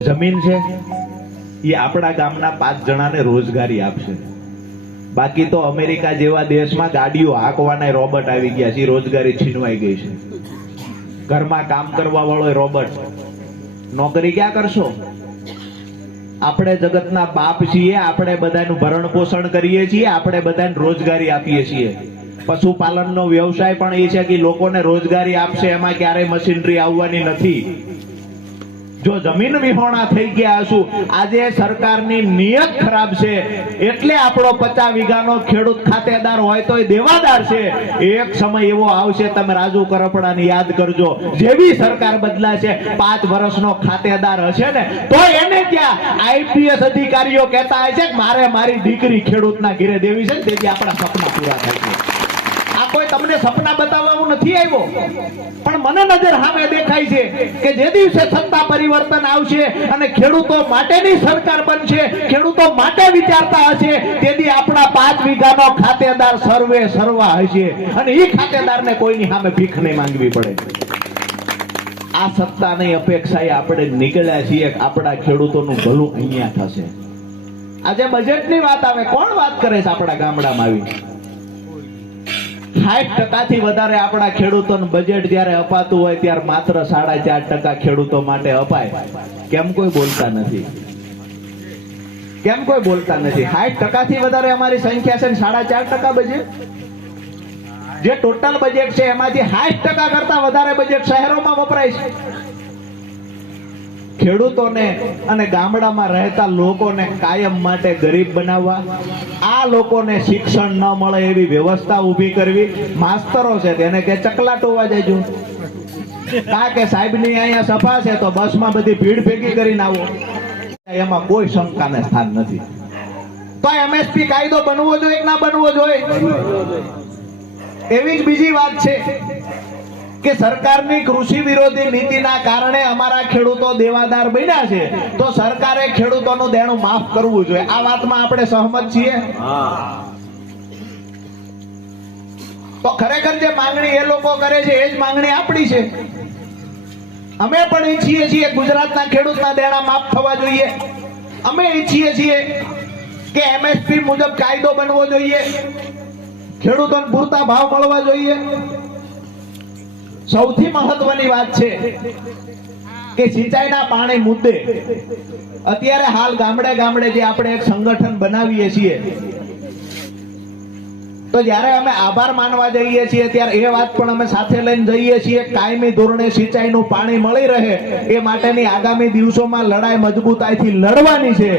જમીન છે, એ આપણા ગામના પાંચ જણાને રોજગારી આપશે. બાકી તો અમેરિકા જેવા દેશમાં ગાડીઓ હાંકવાના રોબોટ આવી ગયા છે રોજગારી છીનવાઈ ગઈ છે. ઘરમાં કામ કરવા વાળો રોબોટ નોકરી ક્યાં કરશો? આપણે જગતના બાપ છીએ, આપણે બધાનું ભરણ પોષણ કરીએ છીએ, આપણે બધાને રોજગારી આપીએ છીએ. પશુપાલનનો વ્યવસાય પણ એ છે કે લોકોને રોજગારી આપશે, એમાં ક્યારેય મશીનરી આવવાની નથી. જો જમીન વિહોણા થઈ ગયા હશું, આજે સરકારની નિયત ખરાબ છે. એટલે આપણો પચાસ વીઘાનો ખેડૂત ખાતેદાર હોય તો દેવાદાર છે. એક સમય એવો આવશે, તમે રાજુ કરપડાને યાદ કરજો. જેવી સરકાર બદલાશે, પાંચ વર્ષનો ખાતેદાર હશે ને, તો એને ત્યાં આઈપીએસ અધિકારીઓ કહેતા હશે કે મારે મારી દીકરી ખેડૂતના ઘેરે દેવી છે તેથી આપણા સપના પૂરા થાય છે. કોઈ તમને સપના બતાવવા નથી આવ્યો. પણ મને નજર સામે દેખાય છે કે જે દિવસે સત્તા પરિવર્તન આવશે અને ખેડૂતો માટેની સરકાર બનશે, ખેડૂતો માટે વિચારતા હશે, તેથી આપણા પાંચ વીઘાનો ખાતેદાર સર્વે સર્વા હશે. અને એ ખાતેદારને કોઈની સામે ભીખ નહીં માંગવી પડે. આ સત્તાની અપેક્ષાએ આપણે નીકળ્યા છીએ આપણા ખેડૂતોનું ભલું અહીંયા થશે. આજે બજેટની વાત આવે, કોણ વાત કરે છે આપણા ગામડામાં આવી? સાઠ ટકાથી વધારે આપણા ખેડૂતોનું બજેટ જ્યારે અપાતું હોય ત્યારે માત્ર સાડા ચાર ટકા ખેડૂતો માટે અપાય. કેમ કોઈ બોલતા નથી? કેમ કોઈ બોલતા નથી? સાઠ ટકાથી વધારે અમારી સંખ્યા છે સાડા ચાર ટકા બજેટ જે ટોટલ બજેટ છે એમાંથી સાઠ ટકા કરતા વધારે બજેટ શહેરોમાં વપરાય છે. ખેડૂતોને અને ગામડામાં રહેતા લોકોને કાયમ માટે ગરીબ બનાવવા. આ લોકોને શિક્ષણ ન મળે એવી વ્યવસ્થા ઊભી કરવી. માસ્તરો છે તેને કે ચકલા ટોવા જજો કા કે સાહેબની અહીંયા સભા છે તો બસમાં બધી ભીડ ભેગી કરીને આવો. એમાં કોઈ શંકાને સ્થાન નથી. તો એમએસપી કાયદો બનવો જોઈએ ના બનવો જોઈએ? એવી જ બીજી વાત છે. કે સરકારની કૃષિ વિરોધી નીતિના કારણે અમારા ખેડૂતો દેવાદાર બન્યા છે, તો સરકારે ખેડૂતોનું દેણું માફ કરવું જોઈએ. આ વાતમાં આપણે સહમત છીએ? તો ખરેખર જે માંગણી એ લોકો કરે છે, એ જ માંગણી આપણી છે. અમે પણ ઈચ્છીએ છીએ ગુજરાતના ખેડૂતના દેણા માફ થવા જોઈએ. અમે ઈચ્છીએ છીએ કે એમએસપી મુજબ કાયદો બનવો જોઈએ. ખેડૂતોને પૂરતા ભાવ મળવા જોઈએ. સૌથી મહત્વની વાત છે કે સિંચાઈના પાણી મુદ્દે. અત્યારે હાલ ગામડે ગામડે જે આપણે એક સંગઠન બનાવીએ છીએ તો જ્યારે અમે આભાર માનવા જઈએ છીએ, ત્યારે એ વાત પણ અમે સાથે લઈને જઈએ છીએ, કાયમી ધોરણે સિંચાઈનું પાણી મળી રહે એ માટેની આગામી દિવસોમાં લડાઈ મજબૂતાઈથી લડવાની છે.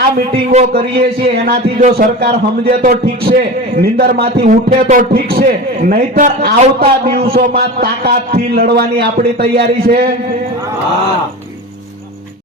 આ મિટિંગો કરીએ છીએ, એનાથી જો સરકાર સમજે તો ઠીક છે, નિંદરમાંથી ઉઠે તો ઠીક છે, નહીતર આવતા દિવસોમાં તાકાતથી લડવાની આપણી તૈયારી છે.